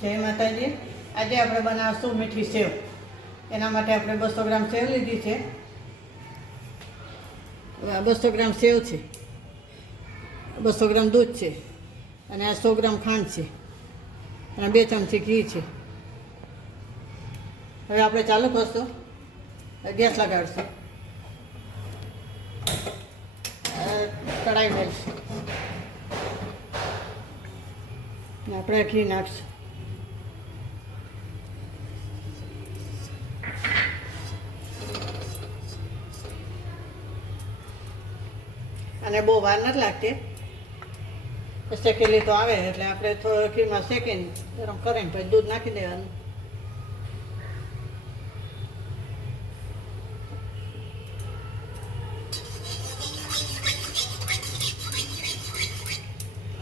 જય માતાજી. આજે આપણે બનાવશું મીઠી સેવ. એના માટે આપણે 200 ગ્રામ સેવ લીધી છે. 200 ગ્રામ સેવ છે, 200 ગ્રામ દૂધ છે અને આ 100 ગ્રામ ખાંડ છે અને 2 ચમચી ઘી છે. હવે આપણે ચાલુ કરશું, ગેસ લગાડશું, કઢાઈ મેળશું ને આપણે ઘી નાખશું. અને બહુ વાર નથી લાગતી, શેકેલી તો આવે એટલે આપણે થોડું ઘીમાં શેકીને ગરમ કરીને પછી દૂધ નાખી દેવાનું.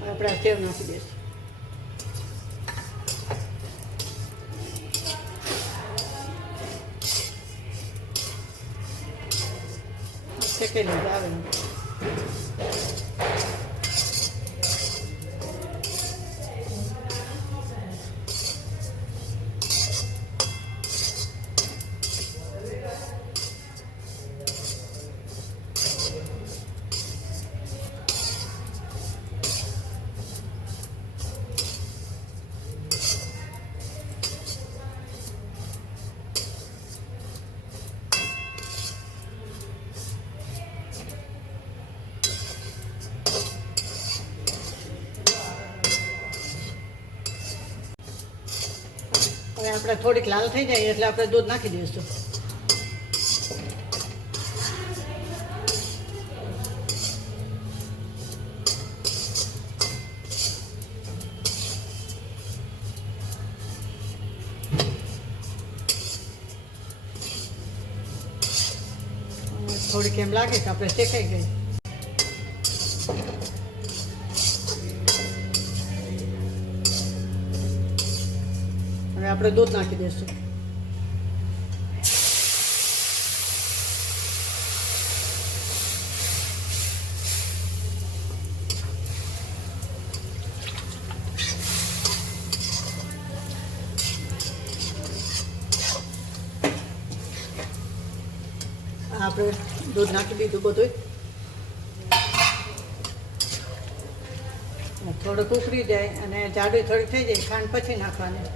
આપણે સેવ નાખી દઈશું. શેકેલી જ આવે. હવે આપણે થોડીક લાલ થઈ જાય એટલે આપણે દૂધ નાખી દઈશું. થોડીક એમ લાગે કે આપણે શેકાઈ ગઈ. હવે આપણે દૂધ નાખી દઈશું. આપણે દૂધ નાખી દીધું બધું. થોડુંક ઉકળી જાય અને જાડું થોડીક થઈ જાય ખાંડ પછી નાખવાની.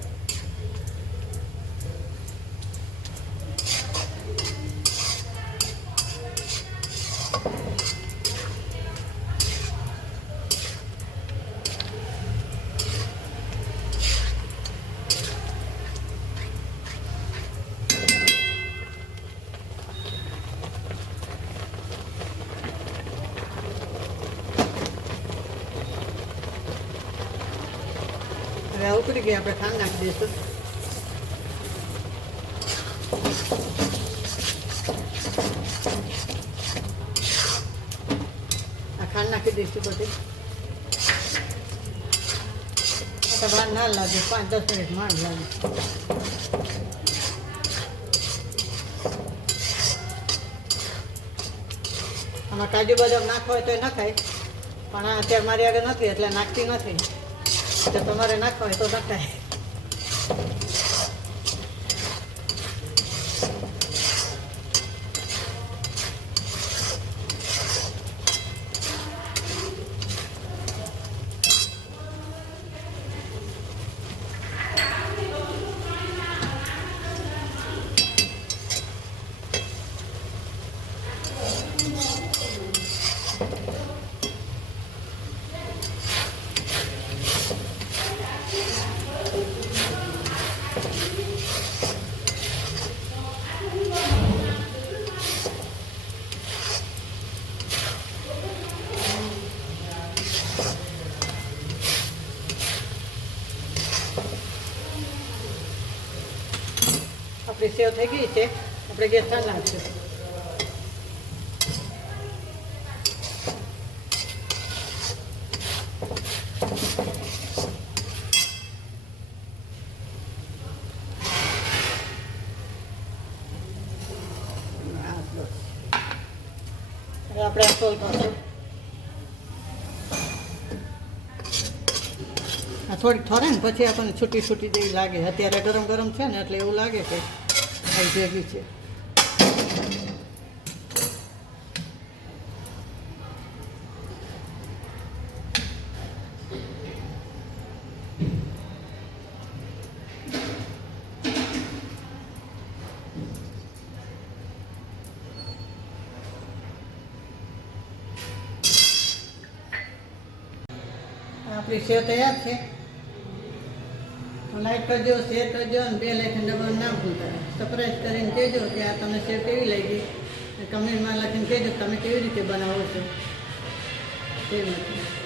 હવે ઉકળી ગઈ આપણે ખાંડ નાખી દઈશું. આ ખાંડ નાખી દઈશું બધી. વાર ના લાગે, 5-10 મિનિટ માંડ લાગે. આમાં કાજુ બદામ નાખવા હોય તો નખાય, પણ અત્યારે મારી આગળ નથી એટલે નાખતી નથી. તો તમારે નાખવા હોય તો નખાય. આપણી સેવ થઈ ગઈ છે. આપણે ગેસ ચાલુ નાખીશું. હવે આપણે સોલ કરશું. આ થોડીક ઠરે ને પછી આપણને છૂટી છૂટી જેવી લાગે. અત્યારે ગરમ ગરમ છે ને એટલે એવું લાગે કે આ ભેગી છે. આપણી સેવ તૈયાર છે. તો લાઈક કરજો, શેર કરજો અને બે લાઇકન દબાવવાનું ના ભૂલતા. સબસ્ક્રાઈબ કરીને કહેજો કે આ તમને સેવ કેવી લાગી. કમેન્ટમાં લખીને કહેજો તમે કેવી રીતે બનાવો છો. તે નથી